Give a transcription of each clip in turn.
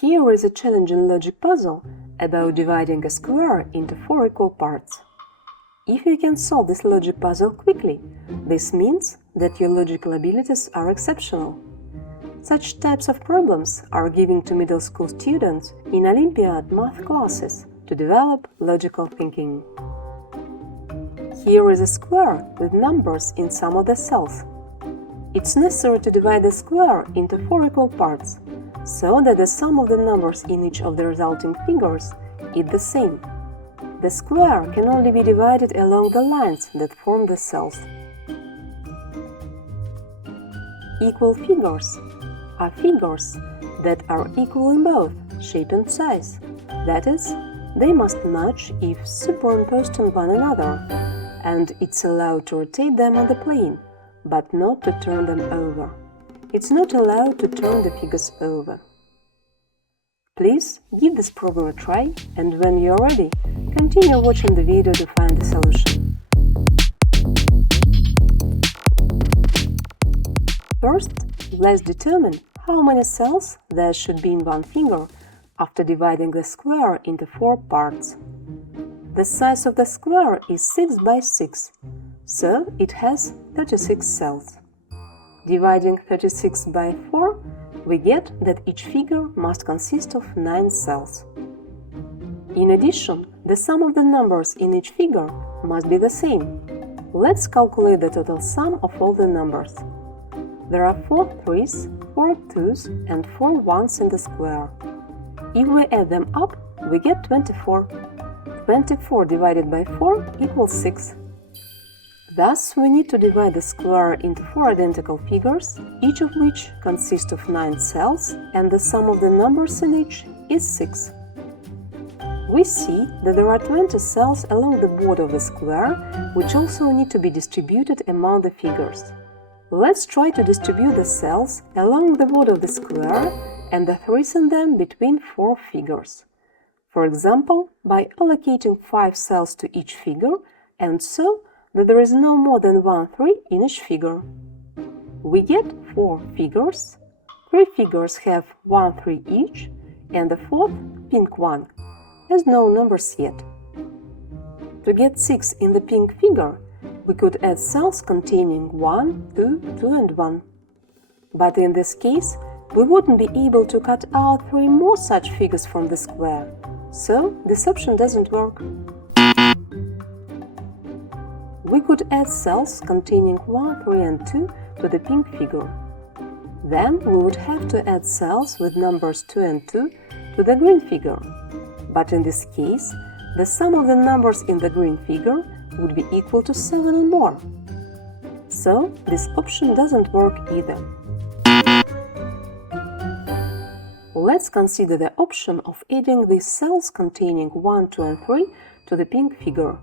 Here is a challenging logic puzzle about dividing a square into 4 equal parts. If you can solve this logic puzzle quickly, this means that your logical abilities are exceptional. Such types of problems are given to middle school students in Olympiad math classes to develop logical thinking. Here is a square with numbers in some of the cells. It's necessary to divide the square into 4 equal parts, so that the sum of the numbers in each of the resulting figures is the same. The square can only be divided along the lines that form the cells. Equal figures are figures that are equal in both shape and size. That is, they must match if superimposed on one another, and it's allowed to rotate them on the plane, but not to turn them over. It's not allowed to turn the figures over. Please give this problem a try, and when you're ready, continue watching the video to find the solution. First, let's determine how many cells there should be in one figure after dividing the square into 4 parts. The size of the square is 6 by 6, so it has 36 cells. Dividing 36 by 4, we get that each figure must consist of 9 cells. In addition, the sum of the numbers in each figure must be the same. Let's calculate the total sum of all the numbers. There are 4 3's, 4 2's and 4 1's in the square. If we add them up, we get 24. 24 divided by 4 equals 6. Thus, we need to divide the square into 4 identical figures, each of which consists of 9 cells, and the sum of the numbers in each is 6. We see that there are 20 cells along the border of the square, which also need to be distributed among the figures. Let's try to distribute the cells along the border of the square and the 3's in them between 4 figures. For example, by allocating 5 cells to each figure, and so that there is no more than 1 3 in each figure. We get 4 figures. 3 figures have 1 3 each, and the 4th, pink one, has no numbers yet. To get 6 in the pink figure, we could add cells containing 1, 2, 2 and 1. But in this case, we wouldn't be able to cut out 3 more such figures from the square, so this option doesn't work. We could add cells containing 1, 3 and 2 to the pink figure. Then we would have to add cells with numbers 2 and 2 to the green figure. But in this case, the sum of the numbers in the green figure would be equal to 7 or more. So this option doesn't work either. Let's consider the option of adding these cells containing 1, 2 and 3 to the pink figure.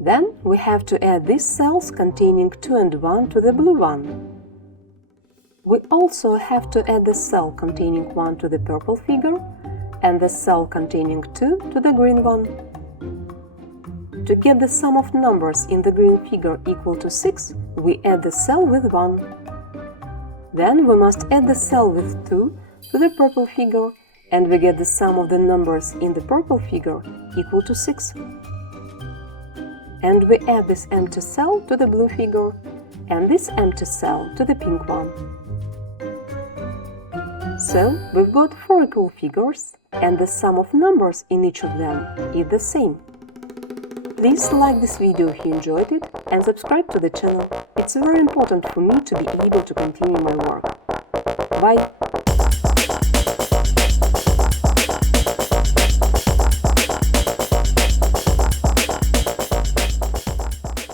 Then we have to add these cells containing 2 and 1 to the blue one. We also have to add the cell containing 1 to the purple figure and the cell containing 2 to the green one. To get the sum of numbers in the green figure equal to 6, we add the cell with 1. Then we must add the cell with 2 to the purple figure, and we get the sum of the numbers in the purple figure equal to 6. And we add this empty cell to the blue figure, and this empty cell to the pink one. So we've got 4 equal figures, and the sum of numbers in each of them is the same. Please like this video if you enjoyed it, and subscribe to the channel. It's very important for me to be able to continue my work. Bye!